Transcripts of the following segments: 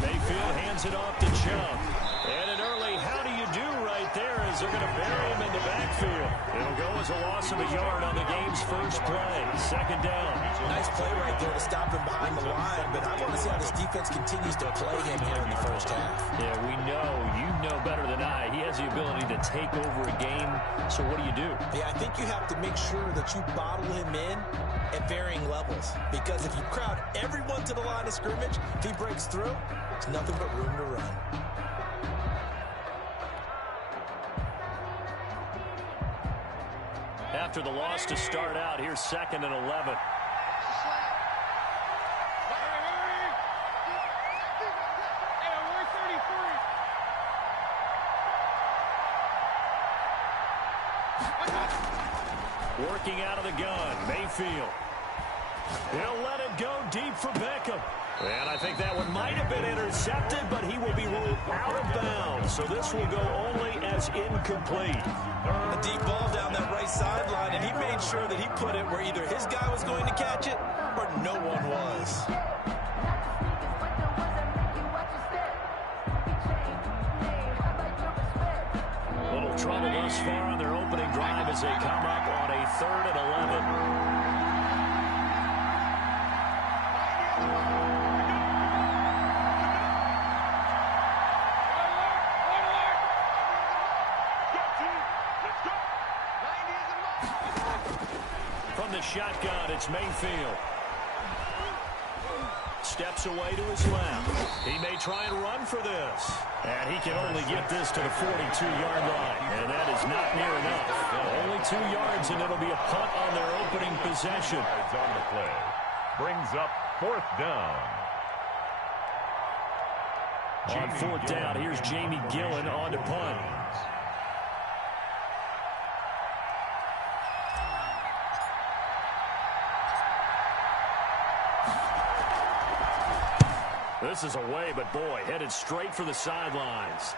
Mayfield hands it off to Chubb. And an early how do you do right there as they're going to bury him in the backfield. It'll go as a loss of a yard on the game's first play. Second down. Nice play right there to stop him behind the line, but I want to see how this defense continues to play him here in the first half. Yeah, we know. You know better than I. He has the ability to take over a game, so what do you do? Yeah, I think you have to make sure that you bottle him in at varying levels, because if you crowd everyone to the line of scrimmage, if he breaks through, there's nothing but room to run. After the loss to start out, here's 2nd and 11. Working out of the gun, Mayfield. He'll let it go deep for Beckham. And I think that one might have been intercepted, but he will be ruled out of bounds. So this will go only as incomplete. A deep ball down that right sideline, and he made sure that he put it where either his guy was going to catch it or no one was. Little trouble thus far on their opening drive as they come up on a 3rd and 11. From the shotgun, it's Mayfield. Steps away to his left. He may try and run for this. And he can only get this to the 42-yard line. And that is not near enough. Only 2 yards, and it'll be a punt on their opening possession. On the play. Brings up 4th down. On 4th down, here's Jamie Gillen on to punt. This is away, but boy, headed straight for the sidelines.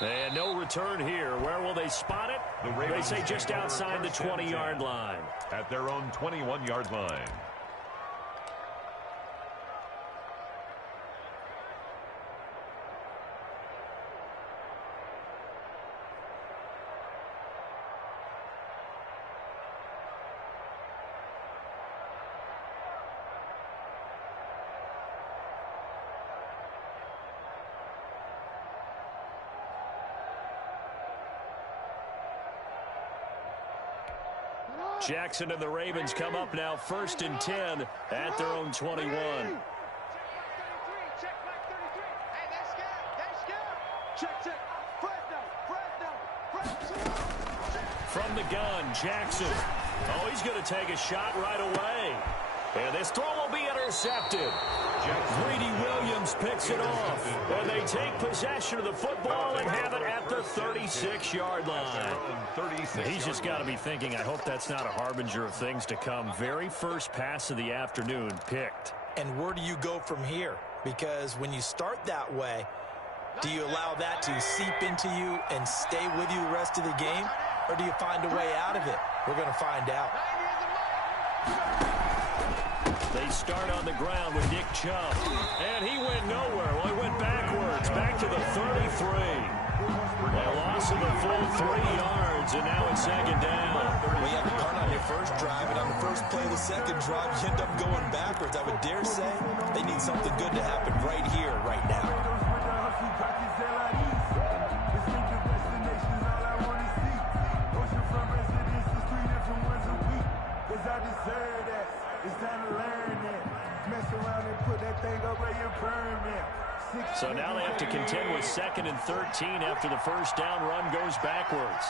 And no return here. Where will they spot it? They say just outside the 20-yard line. At their own 21-yard line. Jackson and the Ravens come up now 1st and 10 at their own 21. From the gun, Jackson. Oh, he's going to take a shot right away. And this throw will be intercepted. Greedy Williams picks it off. And they take possession of the football and have it at the 36-yard line. He's just got to be thinking, I hope that's not a harbinger of things to come. Very first pass of the afternoon picked. And where do you go from here? Because when you start that way, do you allow that to seep into you and stay with you the rest of the game? Or do you find a way out of it? We're going to find out. They start on the ground with Nick Chubb. And he went nowhere. Well, he went backwards, back to the 33. A loss of a full 3 yards, and now it's 2nd down. Well, you have a punt on your first drive, and on the first play of the second drive, you end up going backwards. I would dare say they need something good to happen right here, right now. So now they have to contend with 2nd and 13 after the first down run goes backwards.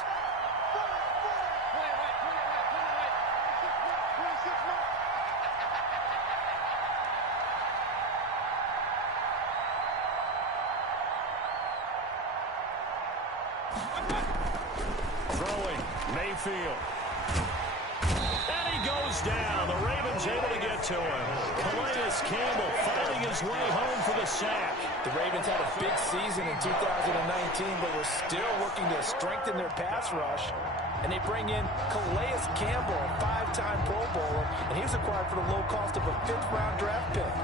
Throwing, Mayfield. And he goes down. The Ravens able to get to him. Calais Campbell finding his way home for the sack. The Ravens had a big season in 2019, but we're still working to strengthen their pass rush. And they bring in Calais Campbell, a 5-time Pro Bowler, and he was acquired for the low cost of a 5th-round draft pick.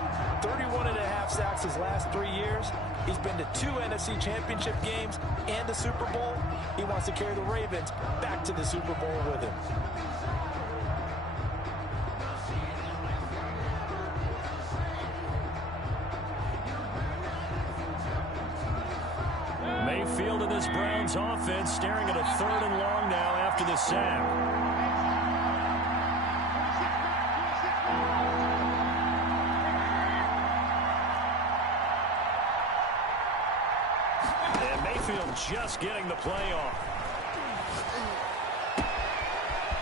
31.5 sacks his last 3 years. He's been to 2 NFC Championship games and a Super Bowl. He wants to carry the Ravens back to the Super Bowl with him. Mayfield and this Browns offense staring at a 3rd and long now after the sack. And Mayfield just getting the play off.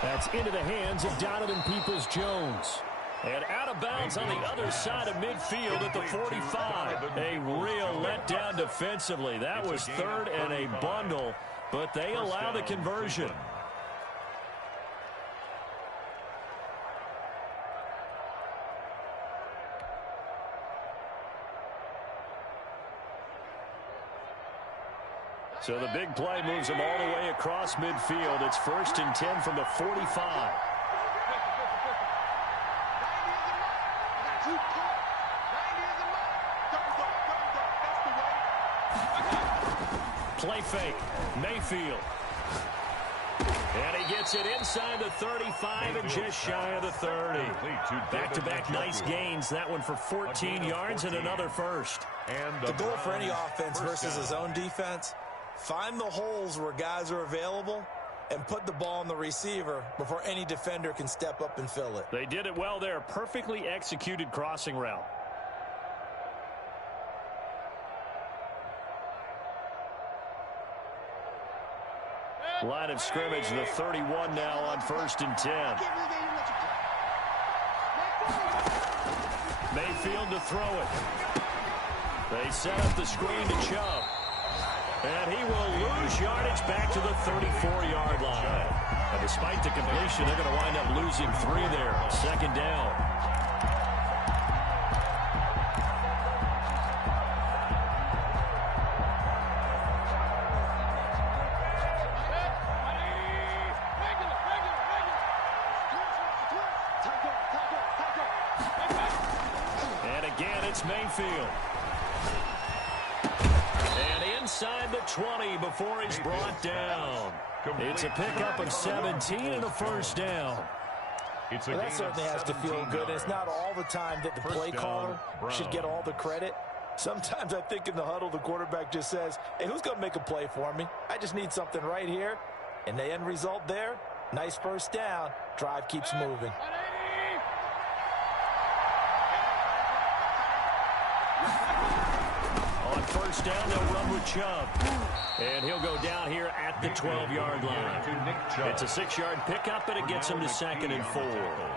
That's into the hands of Donovan Peoples-Jones. And out of bounds on the other side of midfield at the 45. A real letdown defensively. That was 3rd and a bundle, but they allow the conversion. So the big play moves them all the way across midfield. It's 1st and 10 from the 45. Play fake. Mayfield. And he gets it inside the 35 and just shy of the 30. Back-to-back nice gains. That one for 14 yards and another first. And the goal for any offense versus his own defense, find the holes where guys are available and put the ball on the receiver before any defender can step up and fill it. They did it well there. Perfectly executed crossing route. Line of scrimmage, the 31 now on 1st and 10. Mayfield to throw it. They set up the screen to Chubb. And he will lose yardage back to the 34-yard line. And despite the completion, they're going to wind up losing 3 there. 2nd down. Mayfield. And inside the 20 before he's brought down. It's a pickup of 17 and a 1st down. Well, that certainly has to feel good. It's not all the time that the play caller should get all the credit. Sometimes I think in the huddle, the quarterback just says, hey, who's going to make a play for me? I just need something right here. And the end result there, nice 1st down. Drive keeps moving. On 1st down, they'll run with Chubb. And he'll go down here at the 12-yard line. It's a 6-yard pickup, and it gets him to 2nd and 4.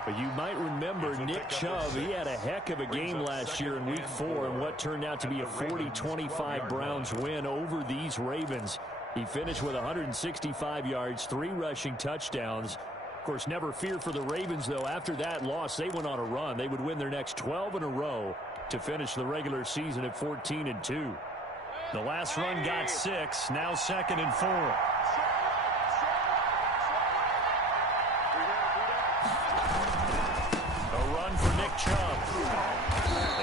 But you might remember Nick Chubb. He had a heck of a game last year in Week 4 in what turned out to be a 40-25 Browns win over these Ravens. He finished with 165 yards, 3 rushing touchdowns. Of course, never fear for the Ravens, though. After that loss, they went on a run. They would win their next 12 in a row to finish the regular season at 14-2. The last run got 6, now 2nd and 4. A run for Nick Chubb.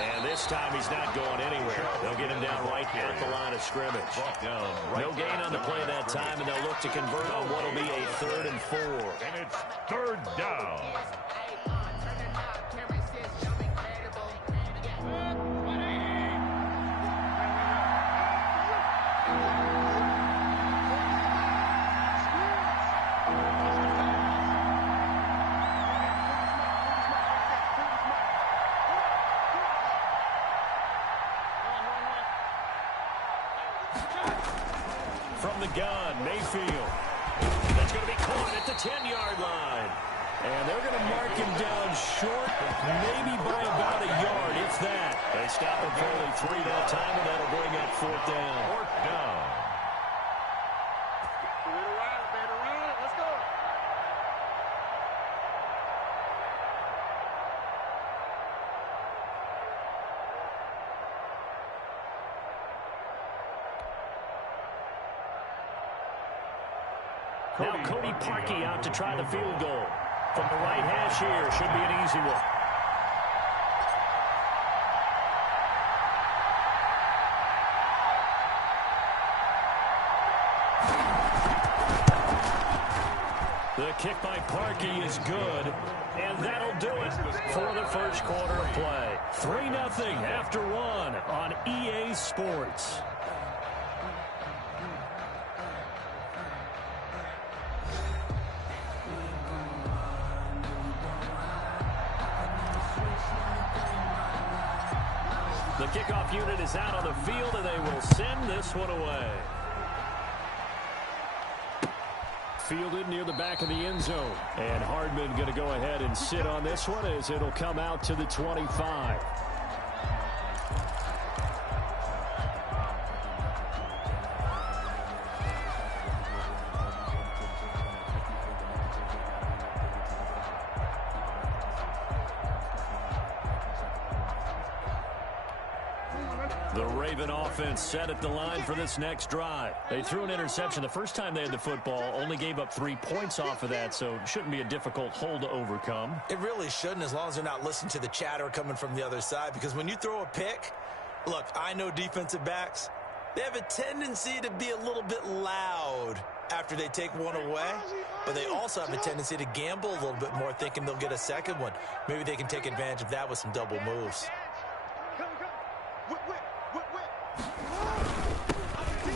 And this time he's not going anywhere. They'll get him down right at the line of scrimmage. No gain on the play that time, and they'll look to convert on what will be a 3rd and 4. And it's 3rd down. From the gun, Mayfield. That's going to be caught at the 10-yard line. And they're going to mark him down short, maybe by about a yard, if that. They stop him for only 3 that time, and that'll bring up 4th down. 4th down. Let's go. Now Cody Parkey out to try the field goal. From the right hash here, should be an easy one. The kick by Parkey is good, and that'll do it for the first quarter of play. 3-0 after one on EA Sports. The kickoff unit is out on the field, and they will send this one away. Fielded near the back of the end zone. And Hardman going to go ahead and sit on this one as it'll come out to the 25. The Raven offense set at the line for this next drive. They threw an interception the first time they had the football, only gave up 3 points off of that, so it shouldn't be a difficult hole to overcome. It really shouldn't, as long as they're not listening to the chatter coming from the other side, because when you throw a pick, look, I know defensive backs, they have a tendency to be a little bit loud after they take one away, but they also have a tendency to gamble a little bit more, thinking they'll get a second one. Maybe they can take advantage of that with some double moves.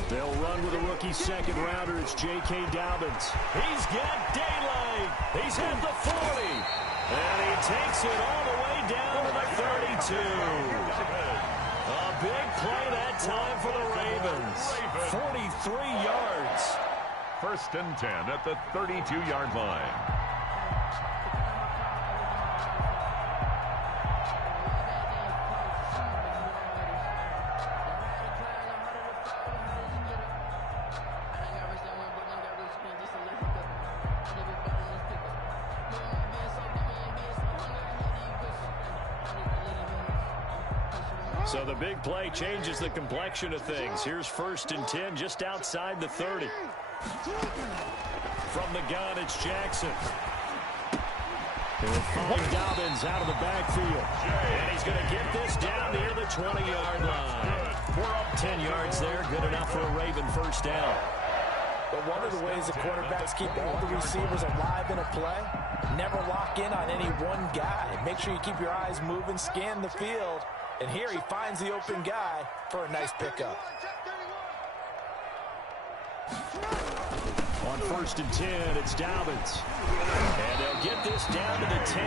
They'll run with a rookie second rounder. It's J.K. Dobbins. He's got daylight. He's at the 40. And he takes it all the way down to the 32. A big play that time for the Ravens. 43 yards. 1st and 10 at the 32-yard line. So the big play changes the complexion of things. Here's 1st and 10 just outside the 30. From the gun, it's Jackson. He'll find Dobbins out of the backfield. And he's going to get this down near the 20-yard line. We're up 10 yards there. Good enough for a Raven first down. But one of the ways the quarterbacks keep all the receivers alive in a play, never lock in on any one guy. Make sure you keep your eyes moving, scan the field. And here he finds the open guy for a nice pickup. On 1st and 10, it's Dobbins. And they'll get this down to the 10.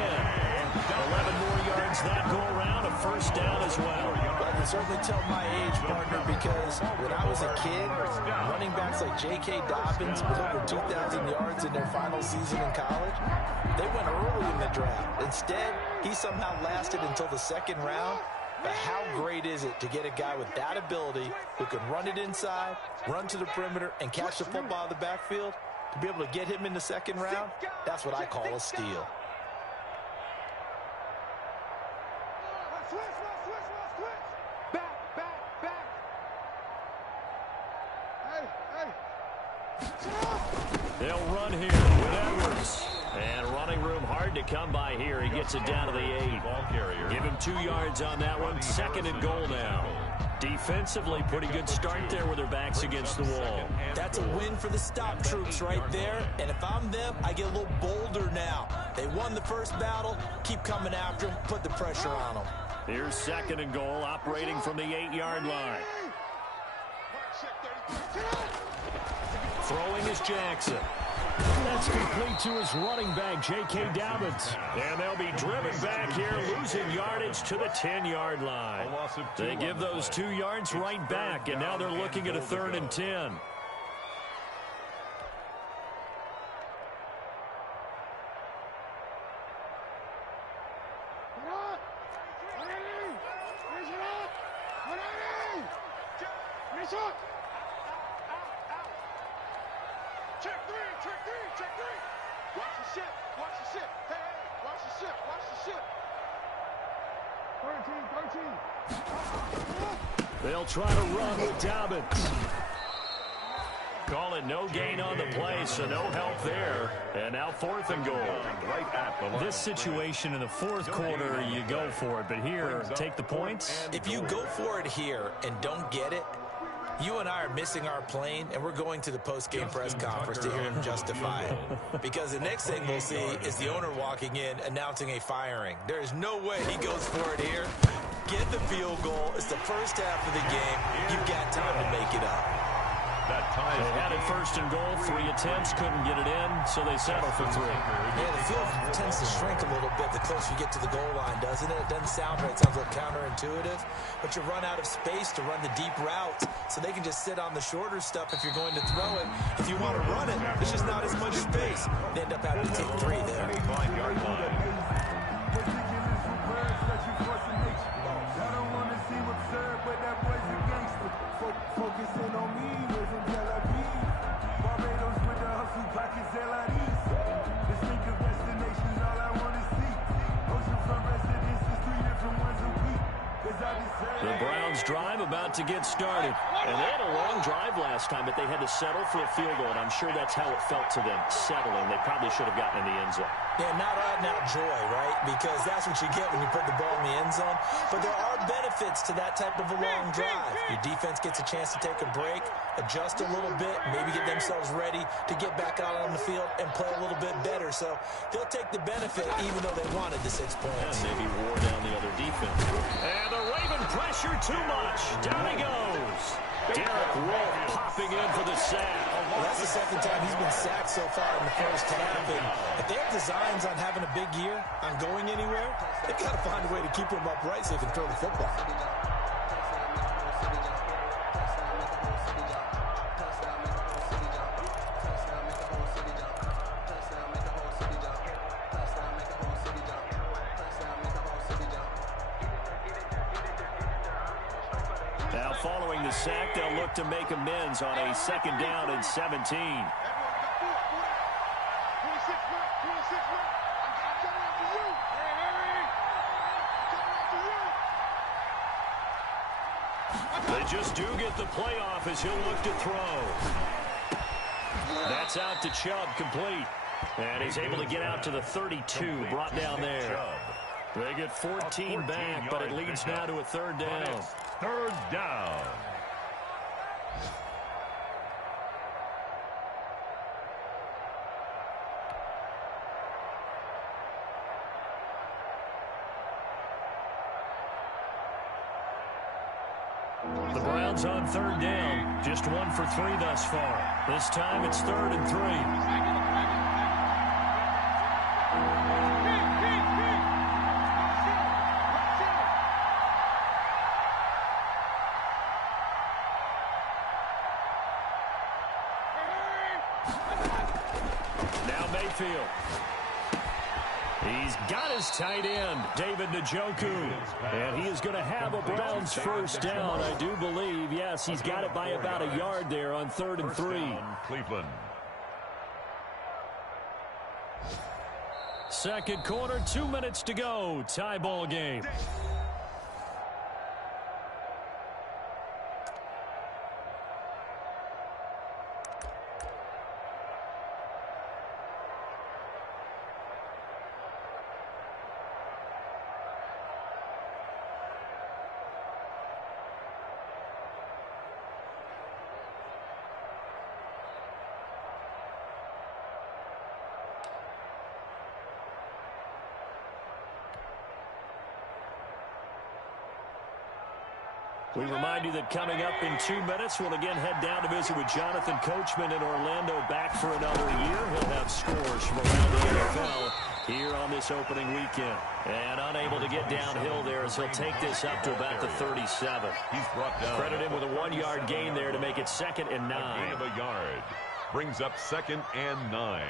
11 more yards that go around, a first down as well. I can certainly tell my age, partner, because when I was a kid, running backs like J.K. Dobbins with over 2,000 yards in their final season in college, they went early in the draft. Instead, he somehow lasted until the 2nd round. But how great is it to get a guy with that ability who can run it inside, run to the perimeter, and catch the football out of the backfield? To be able to get him in the 2nd round, that's what I call a steal. They'll run here with Edwards. And running room hard to come by here. He gets it down to the 8. Give him 2 yards on that one. 2nd and goal now. Defensively, pretty good start there with their backs against the wall. That's a win for the stop troops right there. And if I'm them, I get a little bolder now. They won the first battle. Keep coming after them. Put the pressure on them. Here's 2nd and goal, operating from the 8-yard line. Throwing is Jackson. That's complete to his running back, J.K. Dobbins. And they'll be driven back here, losing yardage to the 10-yard line. They give those 2 yards right back, and now they're looking at a 3rd and 10. They'll try to run with Dobbins. Call it no gain on the play, so no help there. And now 4th and goal. Right at the line. This situation in the 4th quarter, you go for it. But here, take the points. If you go for it here and don't get it, You and I are missing our plane, and we're going to the post-game press conference to hear him justify it. Because the next thing we'll see is the owner walking in announcing a firing. There is no way he goes for it here. Get the field goal. It's the first half of the game. You've got time to make it up. That ties They had it first and goal, 3 attempts, couldn't get it in, so they settle for 3. Yeah, the field tends to shrink a little bit the closer you get to the goal line, doesn't it? It doesn't sound right. It sounds a little counterintuitive, but you run out of space to run the deep route, so they can just sit on the shorter stuff if you're going to throw it. If you want to run it, there's just not as much space. They end up having to take 3 there. 5-yard line. The Browns drive about to get started. And they had a long drive last time, but they had to settle for a field goal, and I'm sure that's how it felt to them, settling. They probably should have gotten in the end zone. Yeah, not out-and-out joy, right? Because that's what you get when you put the ball in the end zone. But there are benefits to that type of a long drive. Your defense gets a chance to take a break, adjust a little bit, maybe get themselves ready to get back out on the field and play a little bit better. So they'll take the benefit even though they wanted the 6 points. And maybe wore down the other defense. And the Raven pressure too much. Down he goes. Derek Wolfe popping in for the sack. Well, that's the second time he's been sacked so far in the first half. And if they have designs on having a big year, on going anywhere, they've got to find a way to keep him upright so he can throw the football. Now following the sack, they'll look to make amends on a 2nd down and 17. They just do get the playoff as he'll look to throw. That's out to Chubb, complete. And he's able to get out to the 32, brought down there. They get 14 back, but it leads now to a 3rd down. 3rd down. The Browns on 3rd down. Just 1 for 3 thus far. This time it's 3rd and 3. Now Mayfield. He's got his tight end, David Njoku. And he is going to have a Browns 1st down, I do believe. Yes, he's got it by about a yard there on 3rd and 3. Cleveland. 2nd quarter, 2 minutes to go. Tie ball game. We remind you that coming up in 2 minutes, we'll again head down to visit with Jonathan Coachman in Orlando, back for another year. He'll have scores from around the NFL here on this opening weekend. And unable to get downhill there as he'll take this up to about the 37. He's brought down. Credit him with a 1-yard gain there to make it 2nd and 9. A gain of a yard. Brings up 2nd and 9.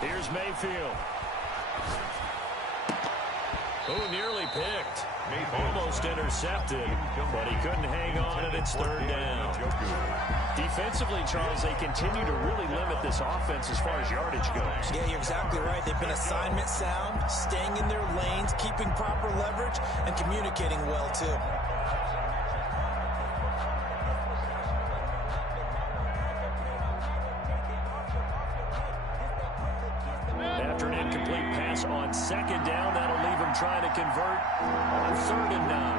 Here's Mayfield. Oh, nearly picked. Almost intercepted, but he couldn't hang on, and it's third down. Defensively, Charles, they continue to really limit this offense as far as yardage goes. Yeah, you're exactly right. They've been assignment sound, staying in their lanes, keeping proper leverage, and communicating well, too. After an incomplete pass on second down, that'll leave him trying to convert on 3rd and 9.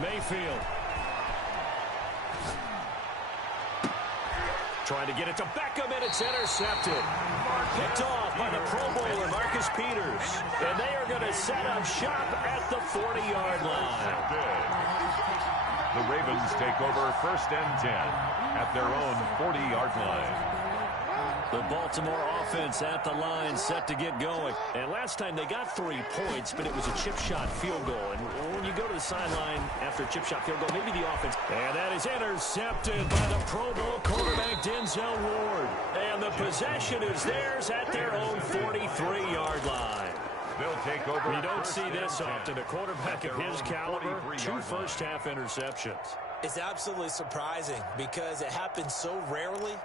Mayfield. Trying to get it to Beckham, and it's intercepted. Picked off by the Pro Bowler, Marcus Peters. And they are going to set up shop at the 40-yard line. The Ravens take over 1st and 10 at their own 40-yard line. The Baltimore offense at the line, set to get going. And last time they got 3 points, but it was a chip shot field goal. And when you go to the sideline after a chip shot field goal, maybe the offense. And that is intercepted by the Pro Bowl quarterback Denzel Ward. And the possession is theirs at their own 43-yard line. They'll take over. You don't see this often. A quarterback of his caliber, 2 first-half interceptions. It's absolutely surprising because it happens so rarely.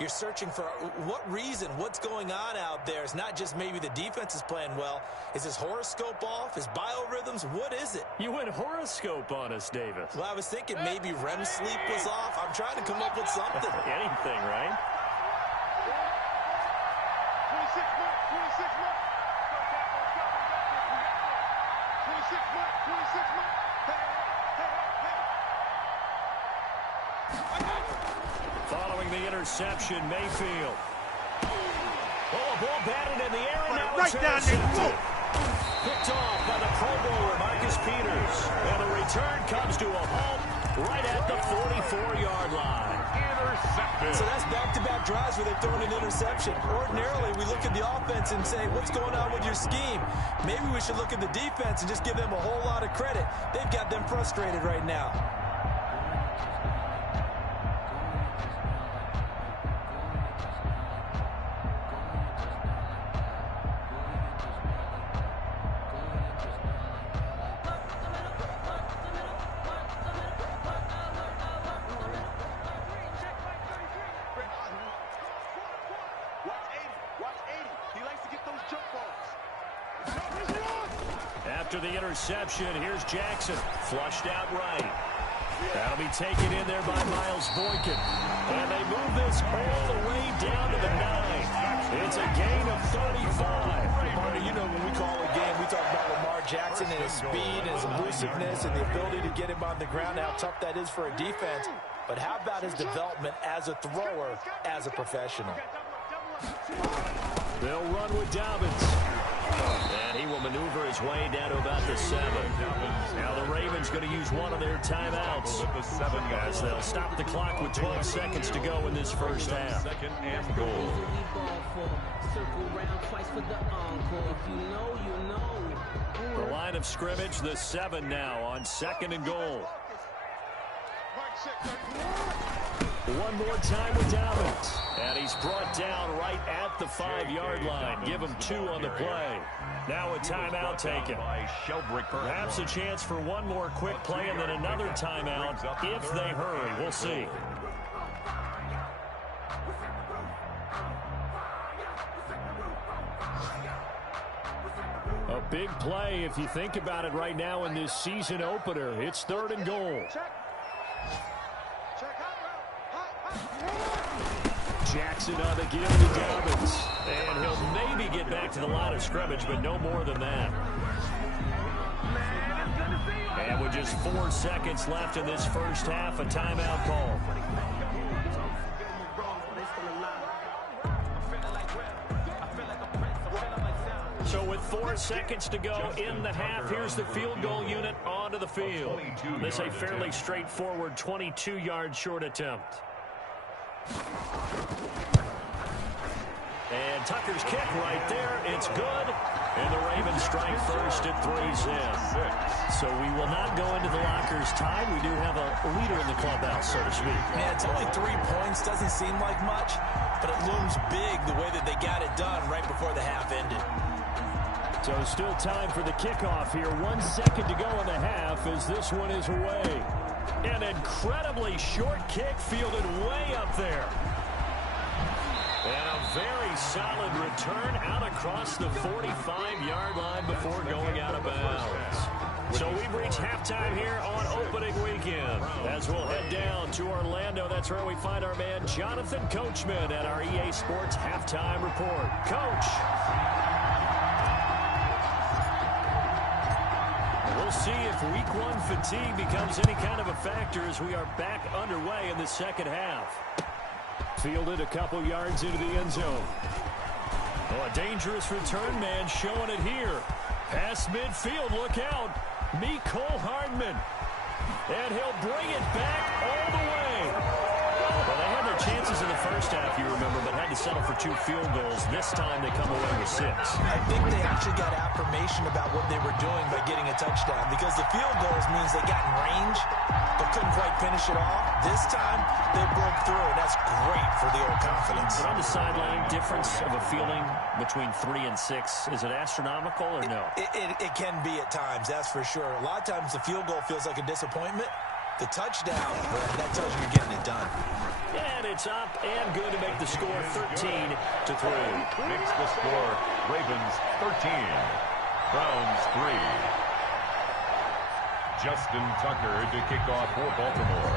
You're searching for what reason, what's going on out there. It's not just maybe the defense is playing well. Is his horoscope off? His biorhythms? What is it? You went horoscope on us, Davis. Well, I was thinking maybe REM sleep was off. I'm trying to come up with something. Anything, right? 26 months. 26 months. Following the interception, Mayfield. Oh, a ball batted in the air, and now Right it's down intercepted. there. Picked off by the Pro Bowler, Marcus Peters. And the return comes to a halt right at the 44-yard line. Intercepted. So that's back-to-back drives where they've thrown an interception. Ordinarily, we look at the offense and say, what's going on with your scheme? Maybe we should look at the defense and just give them a whole lot of credit. They've got them frustrated right now. After the interception, here's Jackson. Flushed out right. That'll be taken in there by Miles Boykin. And they move this all the way down to the 9. It's a gain of 35. Partner, you know when we call a game, we talk about Lamar Jackson and his speed and his elusiveness and the ability to get him on the ground, how tough that is for a defense. But how about his development as a thrower, as a professional? They'll run with Dobbins. And he will maneuver his way down to about the 7. Now the Ravens going to use one of their timeouts as they'll stop the clock with 12 seconds to go in this first half. 2nd and goal. The line of scrimmage, the 7 now on 2nd and goal. One more time with Dobbins. And he's brought down right at the 5-yard line. Give him 2 on the play. Now a timeout taken. Perhaps a chance for one more quick play and then another timeout if they hurry. We'll see. A big play if you think about it right now in this season opener. It's 3rd and goal. Jackson on the give to Dobbins. And he'll maybe get back to the line of scrimmage, but no more than that. And with just 4 seconds left in this first half, a timeout call. So with 4 seconds to go in the half, here's the field goal unit onto the field. This a fairly straightforward 22-yard short attempt. And Tucker's kick right there. It's good. And the Ravens strike first at 3-6. So we will not go into the lockers tied. We do have a leader in the clubhouse, so to speak. Yeah, it's only 3 points. Doesn't seem like much, but it looms big the way that they got it done right before the half ended. So still time for the kickoff here. 1 second to go in the half as this one is away. An incredibly short kick fielded way up there. And a very solid return out across the 45-yard line before going out of bounds. So we've reached halftime here on opening weekend. As we'll head down to Orlando, that's where we find our man Jonathan Coachman at our EA Sports Halftime Report. Coach. We'll see if week 1 fatigue becomes any kind of a factor as we are back underway in the second half. Fielded a couple yards into the end zone. Oh, a dangerous return man showing it here. Past midfield, look out. Cole Hardman. And he'll bring it back all the way. Well, they had their chances in the first half, you remember, but had to settle for 2 field goals. This time they come away with 6. I think they actually got affirmation about what they were doing by getting a touchdown, because the field goals means they got in range but couldn't quite finish it off. This time they broke through, and that's great for the old confidence. But on the sideline, difference of a feeling between 3 and 6, is it astronomical or no? It can be at times, that's for sure. A lot of times the field goal feels like a disappointment. The touchdown, well, that tells you you're getting it done. And it's up and good to make the score 13-3. Makes the score Ravens 13, Browns 3. Justin Tucker to kick off for Baltimore.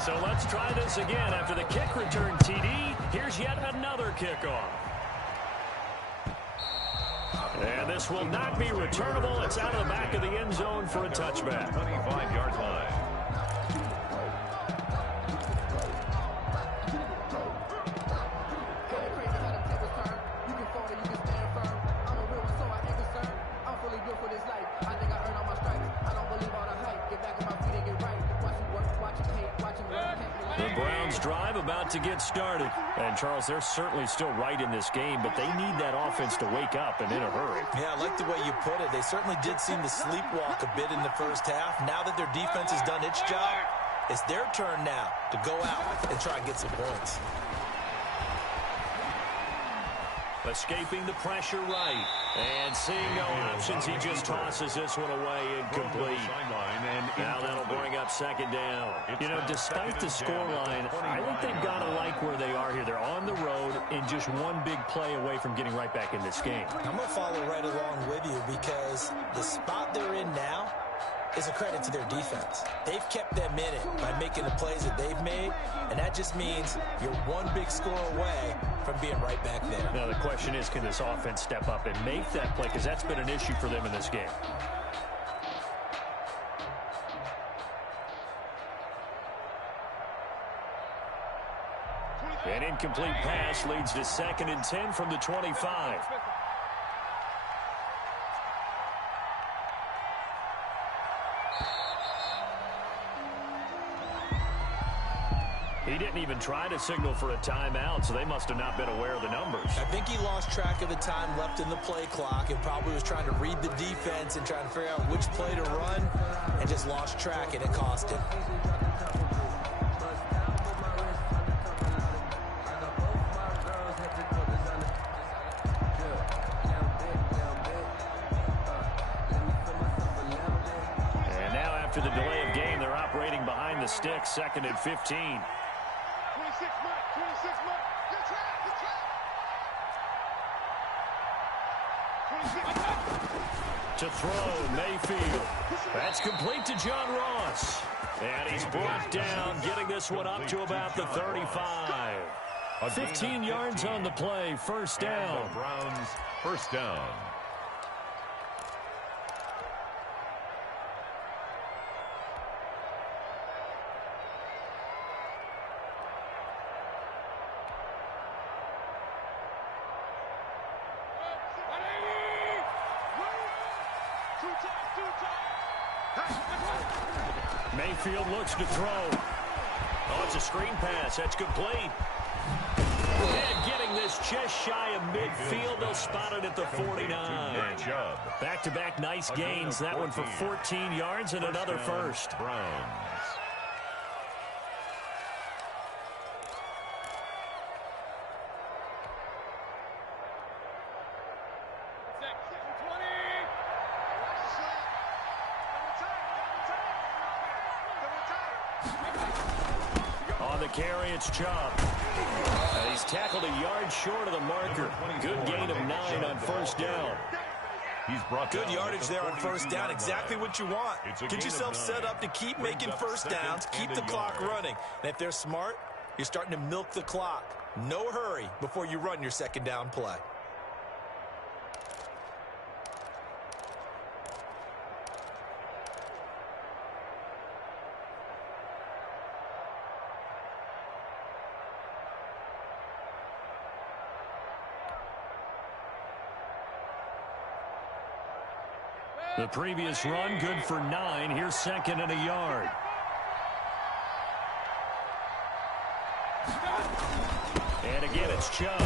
So let's try this again. After the kick return TD, here's yet another kickoff. And this will not be returnable. It's out of the back of the end zone for a touchback. 25-yard line. Drive about to get started. And, Charles, they're certainly still right in this game, but they need that offense to wake up and in a hurry. Yeah, I like the way you put it. They certainly did seem to sleepwalk a bit in the first half. Now that their defense has done its job, it's their turn now to go out and try and get some points. Escaping the pressure right. And seeing no options, he just tosses this one away incomplete. Now that'll bring up second down. You know, despite the scoreline, I think they've got to like where they are here. They're on the road and just one big play away from getting right back in this game. I'm going to follow right along with you because the spot they're in now is a credit to their defense. They've kept them in it by making the plays that they've made, and that just means you're one big score away from being right back there. Now the question is, can this offense step up and make that play? Because that's been an issue for them in this game. An incomplete pass leads to 2nd and 10 from the 25. He didn't even try to signal for a timeout, so they must have not been aware of the numbers. I think he lost track of the time left in the play clock and probably was trying to read the defense and trying to figure out which play to run and just lost track, and it cost him. And now after the delay of game, they're operating behind the sticks, 2nd and 15. 26 mark. Good try. To throw, Mayfield. That's complete to John Ross. And he's brought down, getting this one up to about the 35. 15 yards on the play, first down. The Browns, first down. Two times. Mayfield looks to throw. Oh, it's a screen pass. That's complete. And getting this just shy of midfield. They'll spot it at the 49. Back-to-back nice gains. That one for 14 yards and another first. Browns. On the carry, it's Chubb. He's tackled a yard short of the marker. Good gain of 9 on first down. He's brought good yardage there on first down. Exactly what you want. Get yourself set up to keep making first downs, keep the clock running. And if they're smart, you're starting to milk the clock. No hurry before you run your second down play. The previous run, good for 9. Here's second and a yard. And again, it's Chubb.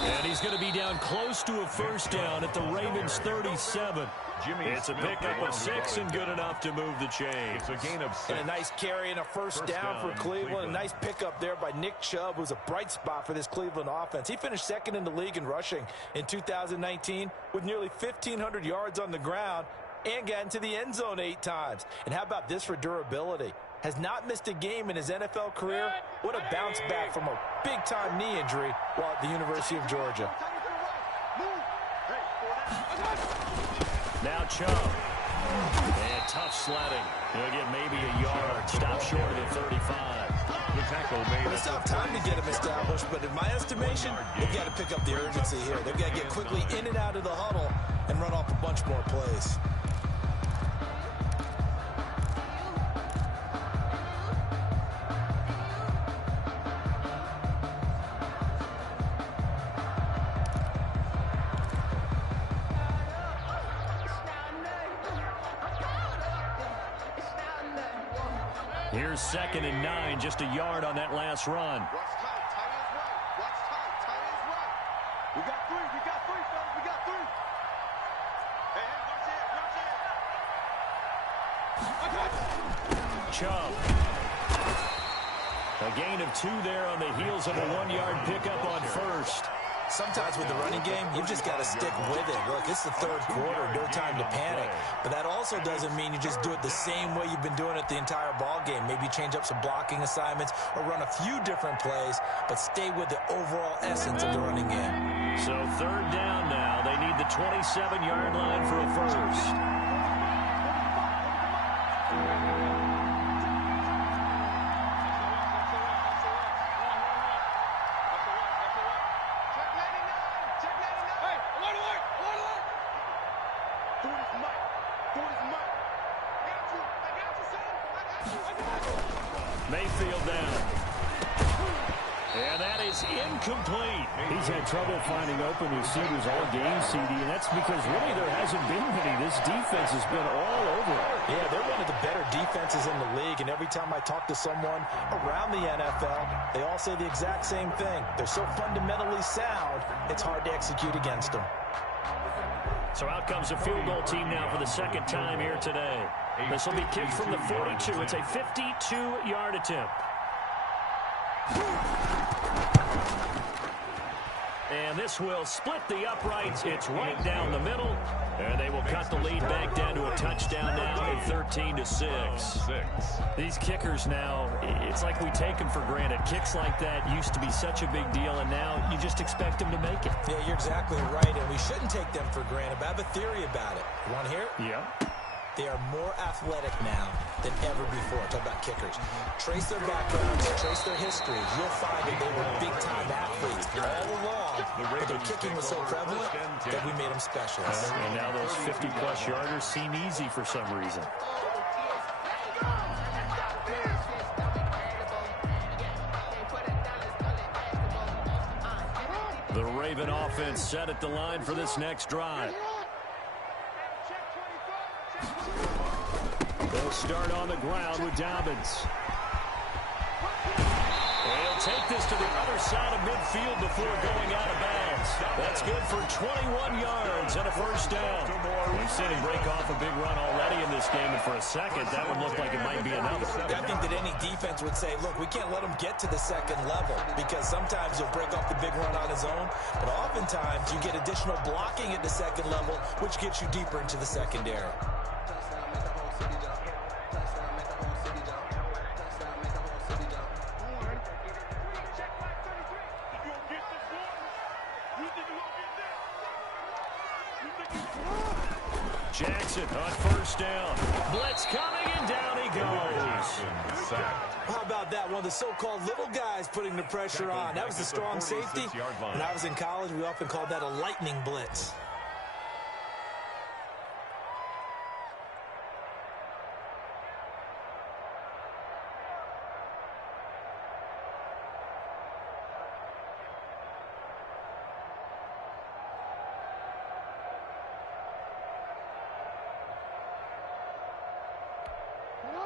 And he's going to be down close to a first down at the Ravens' 37. It's a pickup of 6 and good enough to move the chains. It's a gain of 6. And a nice carry and a first down for Cleveland. A nice pickup there by Nick Chubb, who's a bright spot for this Cleveland offense. He finished second in the league in rushing in 2019 with nearly 1,500 yards on the ground and got into the end zone 8 times. And how about this for durability? Has not missed a game in his NFL career. What a bounce back from a big-time knee injury while at the University of Georgia. Now Chubb. And tough sledding. He'll get maybe a yard. Stop short of the 35. The tackle made. Well, it's not time to get him established, but in my estimation, they've got to pick up the urgency here. They've got to get quickly in and out of the huddle and run off a bunch more plays. Here's second and 9, just a yard on that last run. Watch tight, tight is right. Watch tight, tight is right. We got 3, fellas, we got 3. Hey, watch it. Chubb. A gain of 2 there on the heels of a 1-yard pickup on first. Sometimes with the running game, you've just got to stick with it. Look, it's the third quarter, no time to panic. But that also doesn't mean you just do it the same way you've been doing it the entire ball game. Maybe change up some blocking assignments or run a few different plays, but stay with the overall essence of the running game. So third down now. They need the 27-yard line for a first. Mayfield down. And that is incomplete. He's had trouble finding open receivers all game, CD, and that's because really there hasn't been many. This defense has been all over it. Yeah, they're one of the better defenses in the league, and every time I talk to someone around the NFL, they all say the exact same thing. They're so fundamentally sound, it's hard to execute against them. So out comes a field goal team now for the second time here today. This will be kicked from the 42. It's a 52-yard attempt. And this will split the uprights. It's right down the middle. And they will cut the lead back down to a touchdown now at 13-6. These kickers now, it's like we take them for granted. Kicks like that used to be such a big deal, and now you just expect them to make it. Yeah, you're exactly right, and we shouldn't take them for granted. But I have a theory about it. You want to hear it? Yeah. They are more athletic now than ever before. Talk about kickers. Trace their backgrounds, trace their histories. You'll find that they were big-time athletes all along, but their kicking was so prevalent that we made them specialists. And now those 50-plus yarders seem easy for some reason. The Raven offense set at the line for this next drive. start on the ground with Dobbins. He'll take this to the other side of midfield before going out of bounds. That's good for 21 yards and a first down. We've seen him break off a big run already in this game, and for a second, that would look like it might be enough. I think that any defense would say, look, we can't let him get to the second level, because sometimes he'll break off the big run on his own, but oftentimes you get additional blocking at the second level, which gets you deeper into the secondary. Jackson on first down. Blitz coming, and down he goes. How about that? One of the so-called little guys putting the pressure on. That was the strong safety. When I was in college, we often called that a lightning blitz.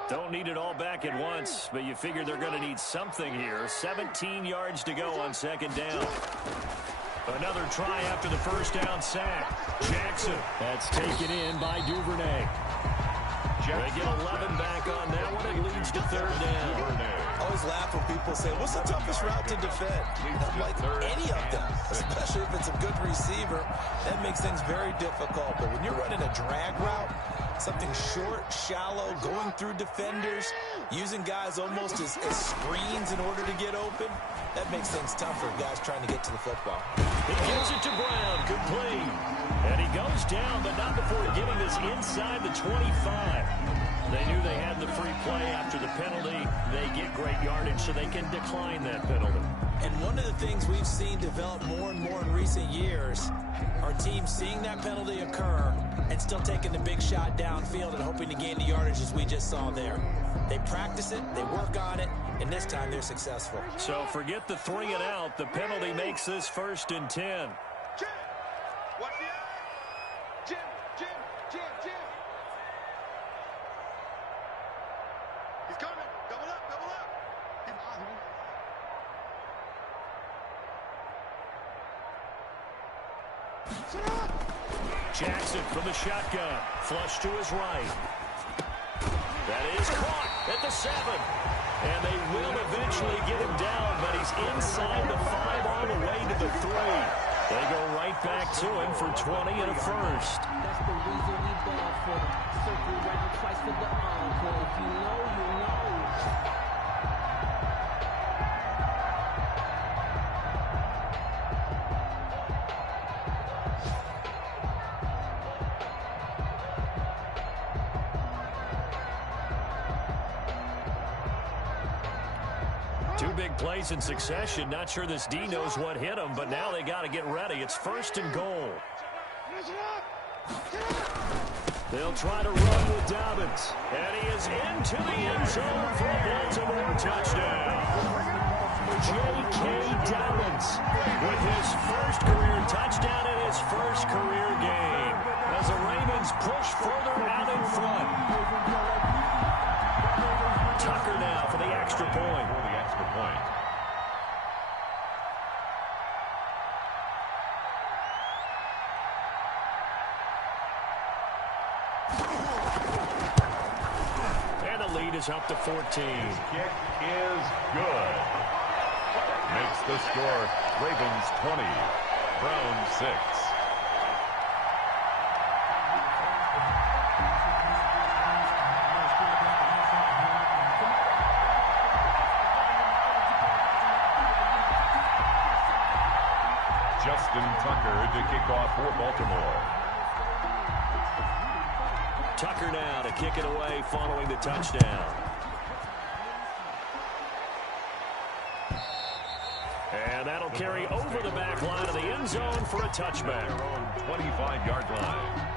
Don't need it all back at once, but you figure they're going to need something here. 17 yards to go on second down. Another try after the first down sack. Jackson. That's taken in by Duvernay. They get 11 back on that one. It leads to third down. I always laugh when people say, what's the toughest route to defend? I'm like, any of them, especially if it's a good receiver. That makes things very difficult. But when you're running a drag route, something short, shallow, going through defenders, using guys almost as screens in order to get open, that makes things tougher, guys trying to get to the football. He gives it to Brown, complete. And he goes down, but not before getting this inside the 25. They knew they had the free play after the penalty. They get great yardage, so they can decline that penalty. And one of the things we've seen develop more and more in recent years are teams seeing that penalty occur and still taking the big shot downfield and hoping to gain the yardage as we just saw there. They practice it, they work on it, and this time they're successful. So forget the 3 and out. The penalty makes this 1st and 10. Jim! Watch the eye! Jim! He's coming! Double up! Jackson from the shotgun. Flush to his right. That is caught at the 7. And they will eventually get him down, but he's inside the 5 on the way to the 3. They go right back to him for 20 and a first. That's the reason we ball for them. Circle round twice for the encore. If you know, you know. Two big plays in succession. Not sure this D knows what hit him, but now they got to get ready. It's 1st and goal. They'll try to run with Dobbins. And he is into the end zone for a Baltimore touchdown. J.K. Dobbins with his first career touchdown and his first career game as the Ravens push further out in front. Tucker now for the extra point. And the lead is up to 14. Kick is good. Makes the score Ravens 20, Browns 6. Justin Tucker to kick off for Baltimore. Tucker now to kick it away following the touchdown. And that'll carry over the back line of the end zone for a touchback. Their own 25-yard line.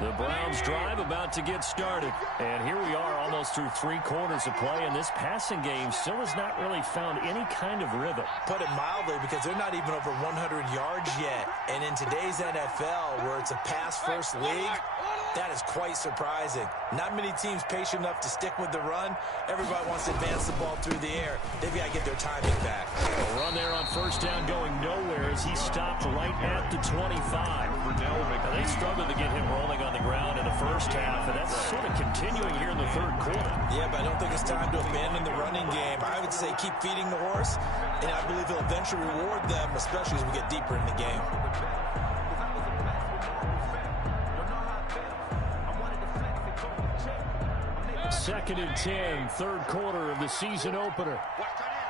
The Browns drive about to get started. And here we are almost through 3 quarters of play, and this passing game still has not really found any kind of rhythm. Put it mildly, because they're not even over 100 yards yet. And in today's NFL, where it's a pass-first league, that is quite surprising. Not many teams patient enough to stick with the run. Everybody wants to advance the ball through the air. They've got to get their timing back. A run there on first down going nowhere as he stopped right at the 25. Now, they struggled to get him rolling on the ground in the first half, and that's sort of continuing here in the third quarter. Yeah, but I don't think it's time to abandon the running game. I would say keep feeding the horse, and I believe he'll eventually reward them, especially as we get deeper in the game. Second and 10, third quarter of the season opener. Watch tight end.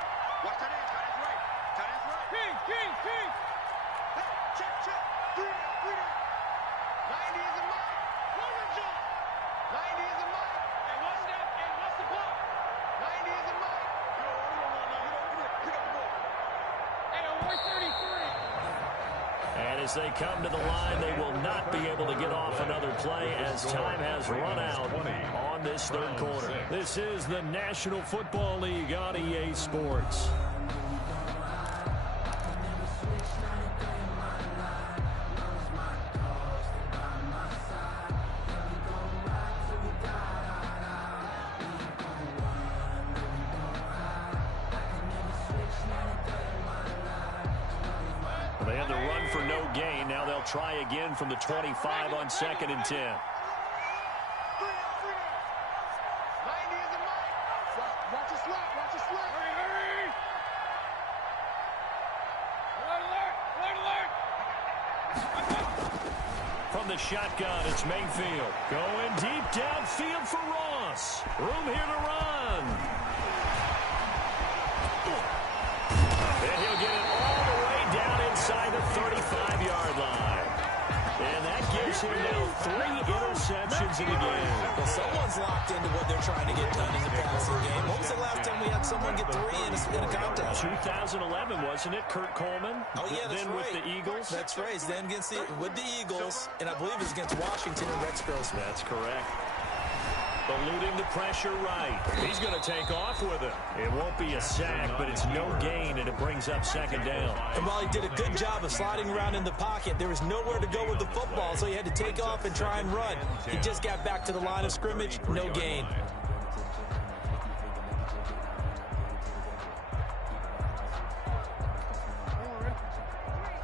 Watch tight end. Tight end's right. Tight end's right. King. Hey, check. 3 down. 90 is a mark. Corner jump. 90 is a mark. And what's that? And what's the ball? 90 is a mark. Pick up the ball. Hey, we're 33. And as they come to the line, they will not be able to get off another play as time has run out on this third quarter. This is the National Football League on EA Sports. They had the run for no gain. Now they'll try again from the 25 on second and 10. 90 is a mark. Watch your slot. Hurry. Alert. From the shotgun, it's Mayfield. Going deep downfield for Ross. Room here to run. And he'll get it all the way down inside the 35-yard line. And that gives him now 3 interceptions in the game. Well, someone's locked into what they're trying to get done in the passing game. When was the last time we had someone get 3 in a contest? 2011, wasn't it? Kurt Coleman. Oh, yeah, that's then right. with the Eagles. That's right. Then with the Eagles, and I believe it's against Washington and Rex Grossman. That's correct. Eluding the pressure right. He's going to take off with it. It won't be a sack, but it's no gain, and it brings up second down. And while he did a good job of sliding around in the pocket, there was nowhere to go with the football, so he had to take off and try and run. He just got back to the line of scrimmage, no gain.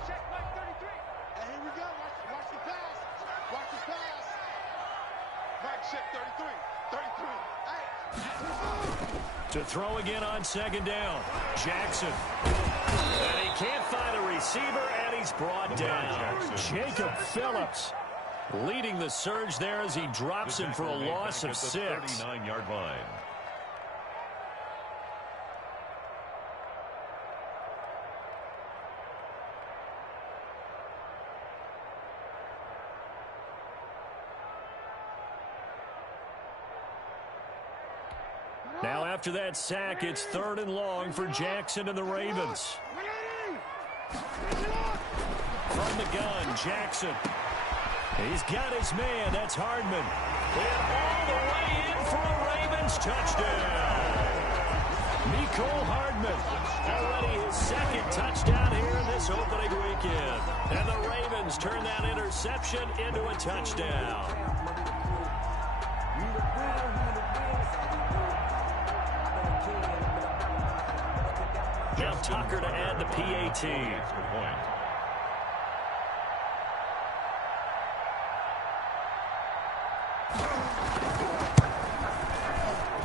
Check Mike 33. And here we go. Watch the pass. Mike, check 33. 33. Hey. To throw again on second down. Jackson. And he can't find a receiver, and he's brought down. Jacob Phillips leading the surge there as he drops him for a loss of 6. 39-yard line. Now after that sack, it's 3rd and long for Jackson and the Ravens. From the gun, Jackson. He's got his man. That's Hardman. And all the way in for a Ravens touchdown. Mecole Hardman. Already his 2nd touchdown here in this opening weekend. And the Ravens turn that interception into a touchdown. Now Tucker to add the PAT.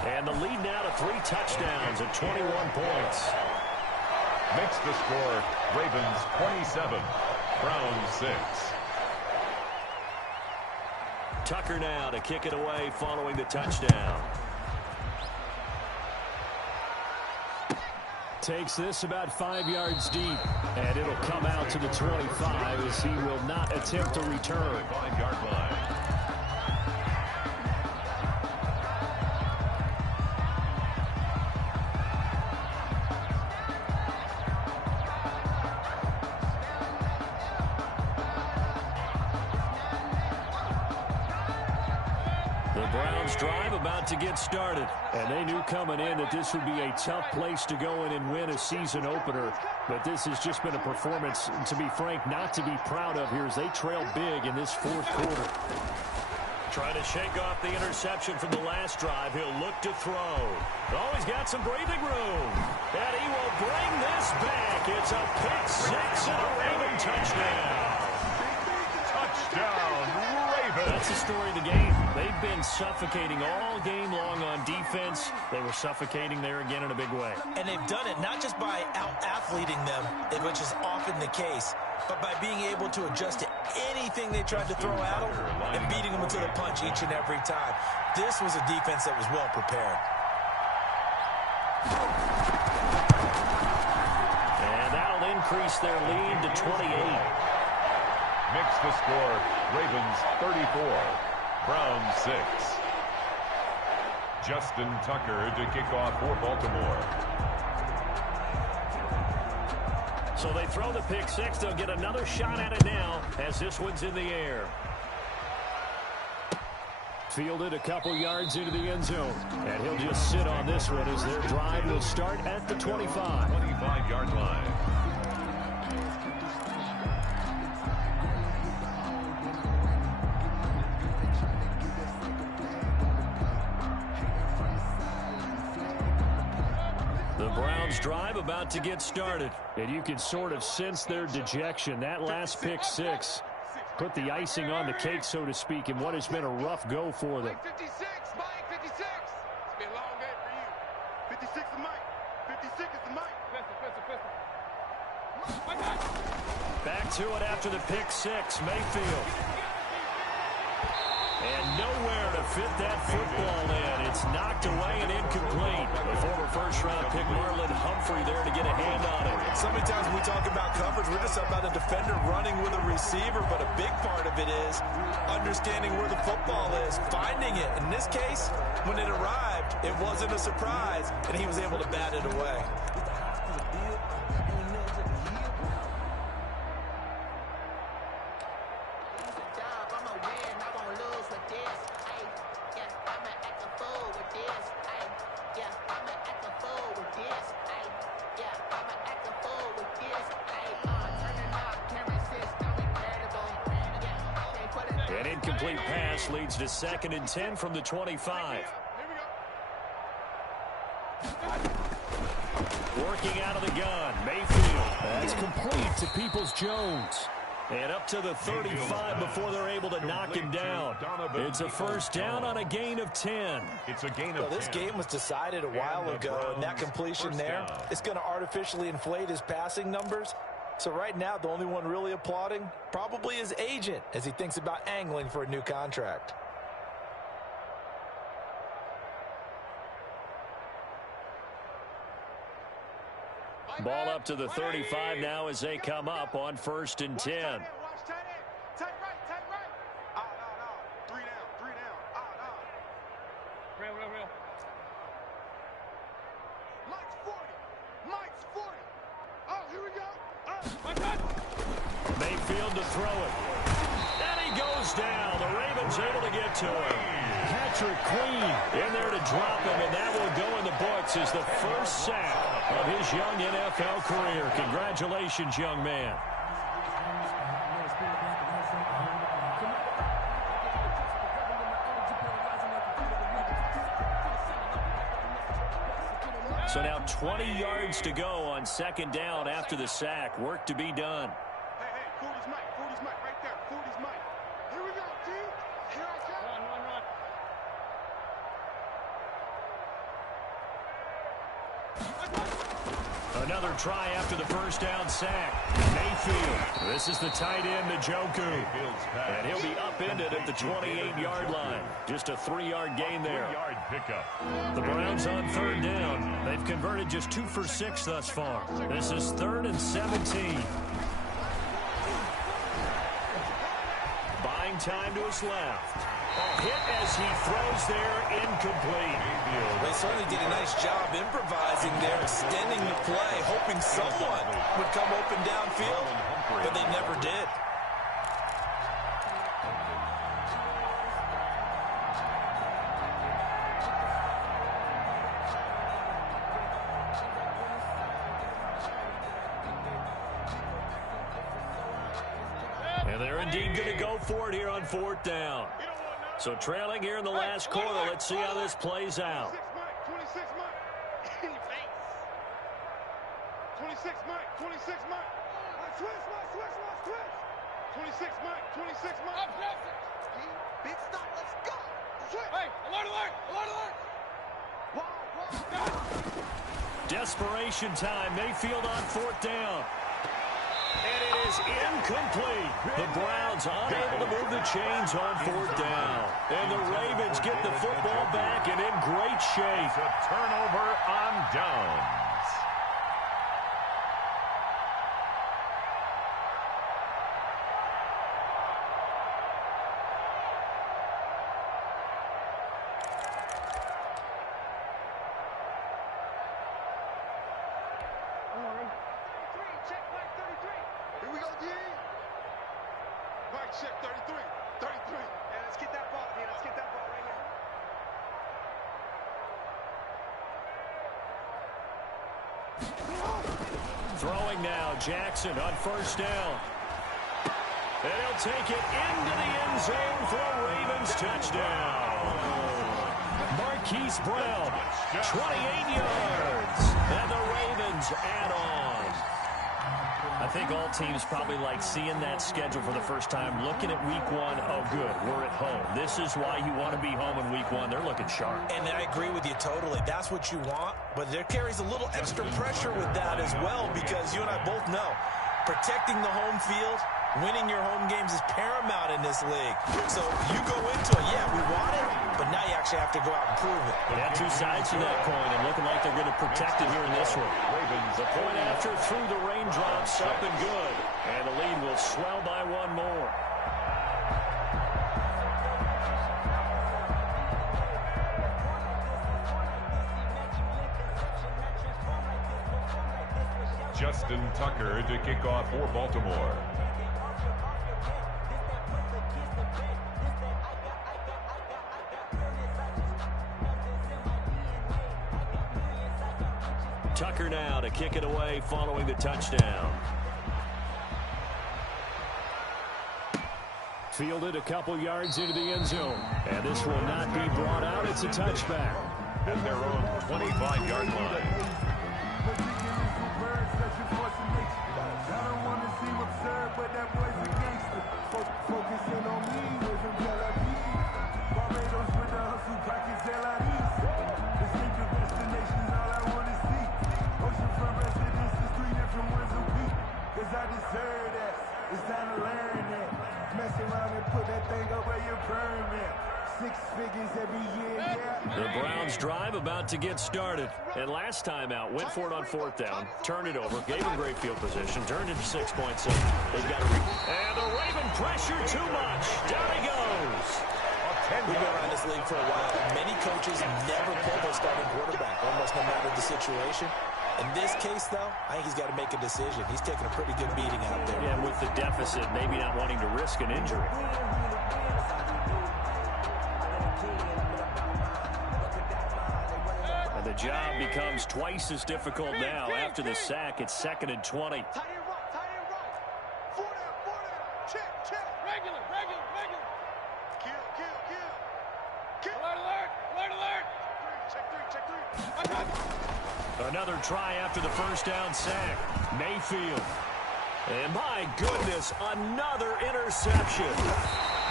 And the lead now to 3 touchdowns at 21 points. Makes the score Ravens 27, Browns 6. Tucker now to kick it away following the touchdown. Takes this about 5 yards deep, and it'll come out to the 25 as he will not attempt to return. 5-yard line. Browns drive about to get started. And they knew coming in that this would be a tough place to go in and win a season opener. But this has just been a performance, to be frank, not to be proud of here as they trail big in this fourth quarter. Trying to shake off the interception from the last drive. He'll look to throw. Oh, he's got some breathing room. And he will bring this back. It's a pick six and a Raven touchdown. Touchdown, Ravens. That's the story of the game. They've been suffocating all game long on defense. They were suffocating there again in a big way. And they've done it not just by out-athleting them, which is often the case, but by being able to adjust to anything they tried to throw at them and beating them to the punch each and every time. This was a defense that was well prepared. And that'll increase their lead to 28. Makes the score Ravens 34, Browns 6. Justin Tucker to kick off for Baltimore. So they throw the pick six. They'll get another shot at it now as this one's in the air. Fielded a couple yards into the end zone. And he'll just sit on this one as their drive will start at the 25. 25-yard line. The Browns drive about to get started. And you can sort of sense their dejection. That last pick six put the icing on the cake, so to speak, in what has been a rough go for them. 56, Mike, 56. It's been a long day for you. 56 is Mike. 56 is the Mike. Back to it after the pick six. Mayfield. And nowhere to fit that football in. It's knocked away and incomplete. The former first-round pick Marlon Humphrey there to get a hand on it. So many times when we talk about coverage, we're just about a defender running with a receiver, but a big part of it is understanding where the football is, finding it. In this case, when it arrived, it wasn't a surprise, and he was able to bat it away. An incomplete pass leads to 2nd and 10 from the 25. Working out of the gun, Mayfield. That's complete to Peoples-Jones. And up to the 35 before they're able to knock him down. It's a first down on a gain of 10. It's a gain of 10. This game was decided a while ago, and that completion there, it's going to artificially inflate his passing numbers. So right now, the only one really applauding probably his agent as he thinks about angling for a new contract. Ball up to the 35 now as they come up on 1st and 10. Watch tight end. Tight right, tight right. No. 3 down. No. Real. Mike's 40. Oh, here we go. Mayfield to throw it. And he goes down. The Ravens able to get to him. Patrick Queen in there to drop him, and that will go in the books as the first sack of his young NFL career. Congratulations, young man. So now 20 yards to go on 2nd down after the sack. Work to be done. Hey, 40's Mike, right there. 40's Mike. Here we go, team. Here I come. Run. Another try after the first down sack. Mayfield. This is the tight end, Njoku. And he'll be upended at the 28-yard line. Just a 3-yard gain there. 3-yard pickup. The Browns on 3rd down. They've converted just 2 for 6 thus far. This is 3rd and 17. Buying time to his left. A hit as he throws there, incomplete. They certainly did a nice job improvising there, extending the play, hoping someone would come open downfield, but they never did. And they're indeed going to go for it here on fourth down. So trailing here in the last quarter. Let's see how this plays out. 26 Mike. In your face. 26 Mike. 26 Mike. Switch. 26 Mike. 26 Mike. Big stop. Let's go. Switch. Hey, alert. Desperation time. Mayfield on fourth down. And it is incomplete. The Browns unable to move the chains on fourth down. And the Ravens get the football back and in great shape. A turnover on downs. Check 33. Yeah, let's get that ball. Let's get that ball right here. Throwing now, Jackson on first down. And he'll take it into the end zone for a Ravens touchdown. Marquise Brown, 28 yards. And the Ravens add on. I think all teams probably like seeing that schedule for the first time, looking at week one. Oh, good, we're at home. This is why you want to be home in week one. They're looking sharp. And I agree with you totally. That's what you want, but there carries a little extra pressure with that as well, because you and I both know protecting the home field, winning your home games is paramount in this league. So you go into it, yeah, we want it, but now you actually have to go out and prove it. They have two sides to that coin, and looking like they're going to protect it here in this one. The point after through the raindrops, up and good. And the lead will swell by one more. Justin Tucker to kick off for Baltimore. Tucker now to kick it away following the touchdown. Fielded a couple yards into the end zone. And this will not be brought out. It's a touchback. At their own 25-yard line. The Browns drive about to get started. And last time out, went for it on fourth down, turned it over, gave them great field position, turned into 6 points. They've got to and the Raven pressure too much. Down he goes. We've been around this league for a while. Many coaches never pull their starting quarterback, almost no matter the situation. In this case, though, I think he's got to make a decision. He's taking a pretty good beating out there. Yeah, with the deficit, maybe not wanting to risk an injury. And the job becomes twice as difficult now after the sack. It's 2nd and 20. Tight end right. 4 down. Check. Regular. Kill. Alert. Check three. Another try after the first down sack. Mayfield. And my goodness, another interception.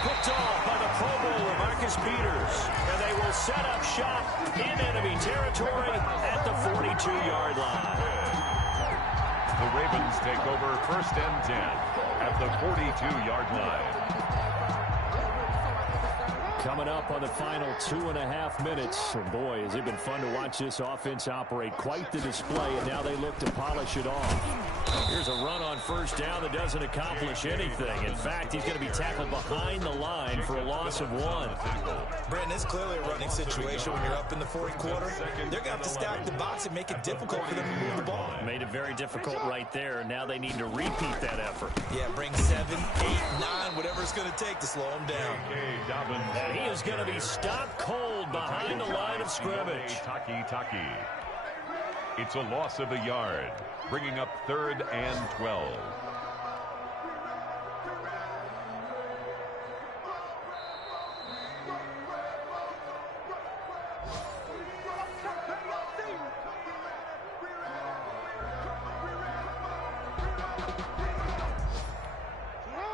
Picked off by the Pro Bowler, Marcus Peters. And they will set up shop in enemy territory at the 42-yard line. The Ravens take over 1st and 10 at the 42-yard line. Coming up on the final 2.5 minutes. And boy, has it been fun to watch this offense operate. Quite the display, and now they look to polish it off. Here's a run on first down that doesn't accomplish anything. In fact, he's going to be tackled behind the line for a loss of 1. Brandon, it's clearly a running situation when you're up in the fourth quarter. They're going to have to stack the box and make it difficult for them to move the ball. Made it very difficult right there. Now they need to repeat that effort. Yeah, bring 7, 8, 9, whatever it's going to take to slow them down. And he is going to be stopped cold behind the line of scrimmage. Taki. It's a loss of a yard, bringing up 3rd and 12.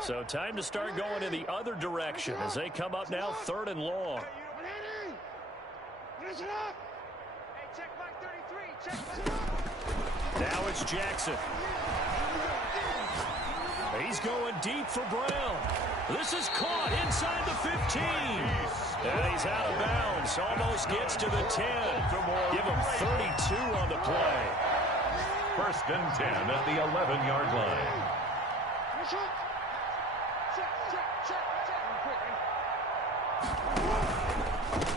So time to start going in the other direction as they come up now 3rd and long. Now it's Jackson. He's going deep for Brown. This is caught inside the 15. And he's out of bounds. Almost gets to the 10. Give him 32 on the play. 1st and 10 at the 11-yard line.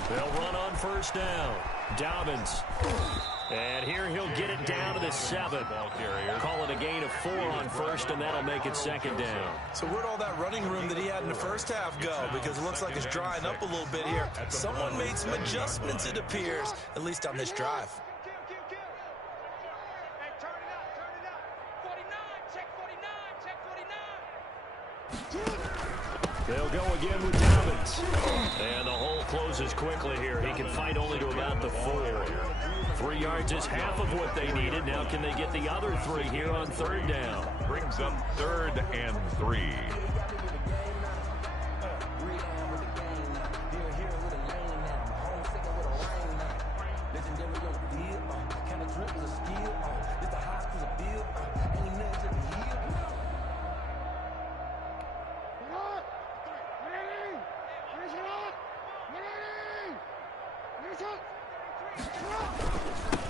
They'll run on 1st down. Dobbins. And here he'll get it down to the 7. Call it a gain of 4 on 1st, and that'll make it 2nd down. So where'd all that running room that he had in the first half go? Because it looks like it's drying up a little bit here. Someone made some adjustments, it appears, at least on this drive. They'll go again with Dobbins. And the hole closes quickly here. He can fight only to about the 4. 3 yards is half of what they needed. Now can they get the other 3 here on 3rd down? Brings up 3rd and 3.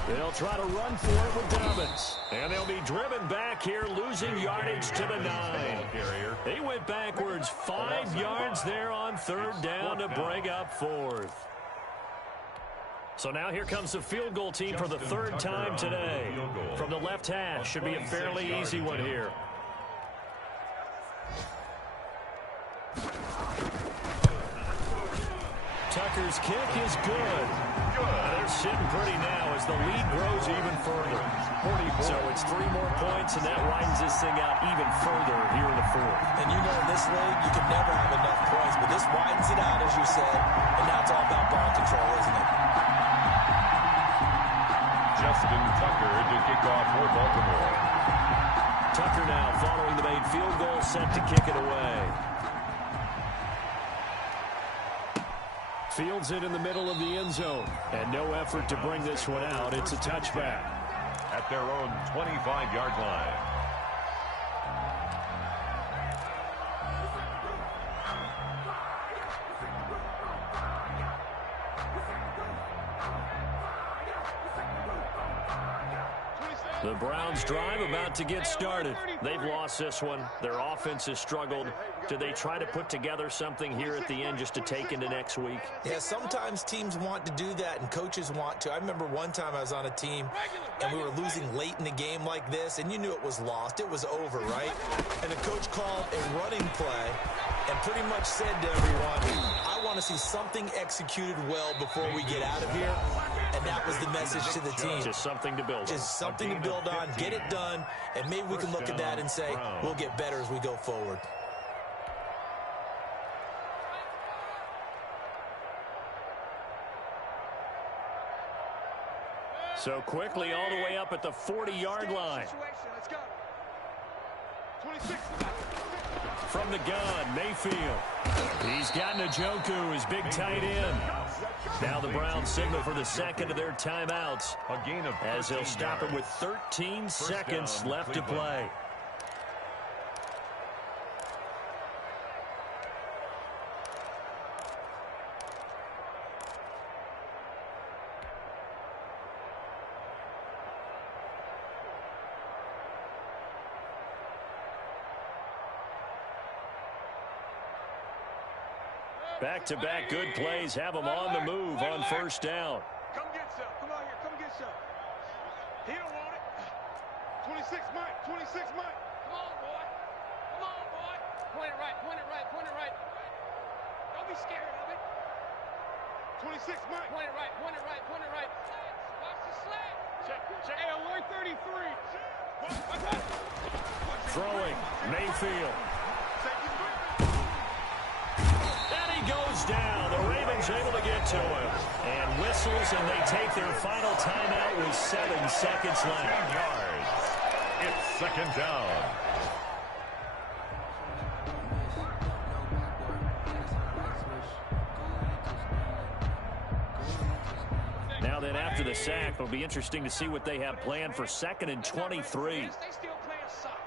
They'll try to run for it with Dobbins. And they'll be driven back here, losing yardage to the 9. He went backwards 5 yards there on 3rd down to bring up 4th. So now here comes the field goal team for the 3rd time today. From the left hash, should be a fairly easy one here. Tucker's kick is good. They're sitting pretty now as the lead grows even further. So it's 3 more points, and that widens this thing out even further here in the 4th. And you know, in this league, you can never have enough points, but this widens it out, as you said, and now it's all about ball control, isn't it? Justin Tucker to kick off for Baltimore. Tucker now following the made field goal, set to kick it away. Fields it in the middle of the end zone. And no effort to bring this one out. It's a touchback. At their own 25-yard line. The Browns drive about to get started. They've lost this one. Their offense has struggled. Do they try to put together something here at the end just to take into next week? Yeah, sometimes teams want to do that and coaches want to. I remember one time I was on a team and we were losing late in a game like this, and you knew it was lost. It was over, right? And the coach called a running play and pretty much said to everyone, I want to see something executed well before we get out of here. And that was the message to the team. Just something to build on. Just something to build on, get it done, and maybe we can look at that and say, we'll get better as we go forward. So quickly all the way up at the 40-yard line. From the gun, Mayfield. He's got Njoku, his big tight end. Now the Browns signal for the second of their timeouts as they'll stop it with 13 seconds left to play. Back-to-back good plays have them on the move on first down. Come get some. Come on here. Come get some. He don't want it. 26 Mike. 26 Mike. Come on, boy. Come on, boy. Point it right. Point it right. Point it right. Don't be scared of it. 26 Mike. Point it right. Point it right. Point it right. Watch the slant. Check. Check. Hey, alert 33. Throwing. Mayfield. Goes down. The Ravens able to get to him. And whistles, and they take their final timeout with 7 seconds left. 10 yards. It's second down. after the sack. It'll be interesting to see what they have planned for 2nd and 23. They still playing soccer.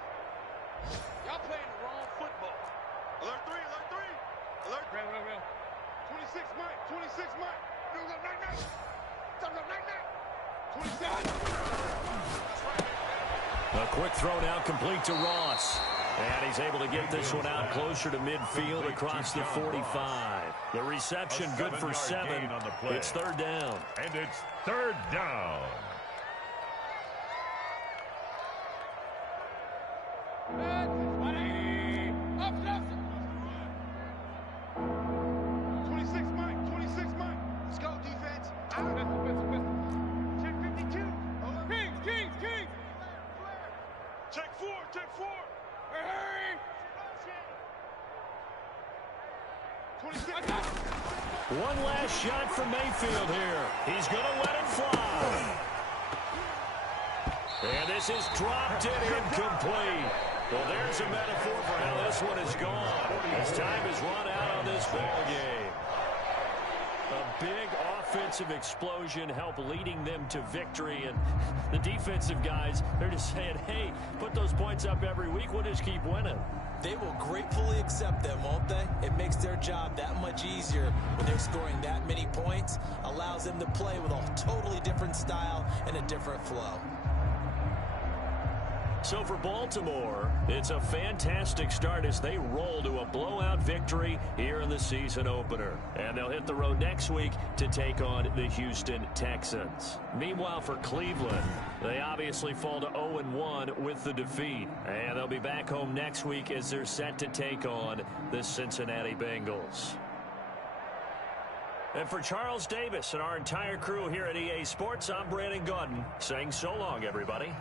Y'all playing the wrong football. Alert 3, alert 3. Alert. Real. 26, Mike. 26, Mike. No, night. 26. A quick throw now complete to Ross. And he's able to get this one out closer to midfield across the 45. The reception good for 7. It's 3rd down. And it's 3rd down. Let's go, defense. Check 52. King. Check 4. Hey. 26. One last shot from Mayfield here. He's going to let it fly. And this is dropped and incomplete. Well, there's a metaphor for how this one is gone. As time is run out on this ball game. A big offensive explosion helped leading them to victory. And the defensive guys, they're just saying, hey, put those points up every week. We'll just keep winning. They will gratefully accept them, won't they? It makes their job that much easier when they're scoring that many points. Allows them to play with a totally different style and a different flow. So for Baltimore, it's a fantastic start as they roll to a blowout victory here in the season opener. And they'll hit the road next week to take on the Houston Texans. Meanwhile, for Cleveland, they obviously fall to 0-1 with the defeat. And they'll be back home next week as they're set to take on the Cincinnati Bengals. And for Charles Davis and our entire crew here at EA Sports, I'm Brandon Gaudin saying so long, everybody.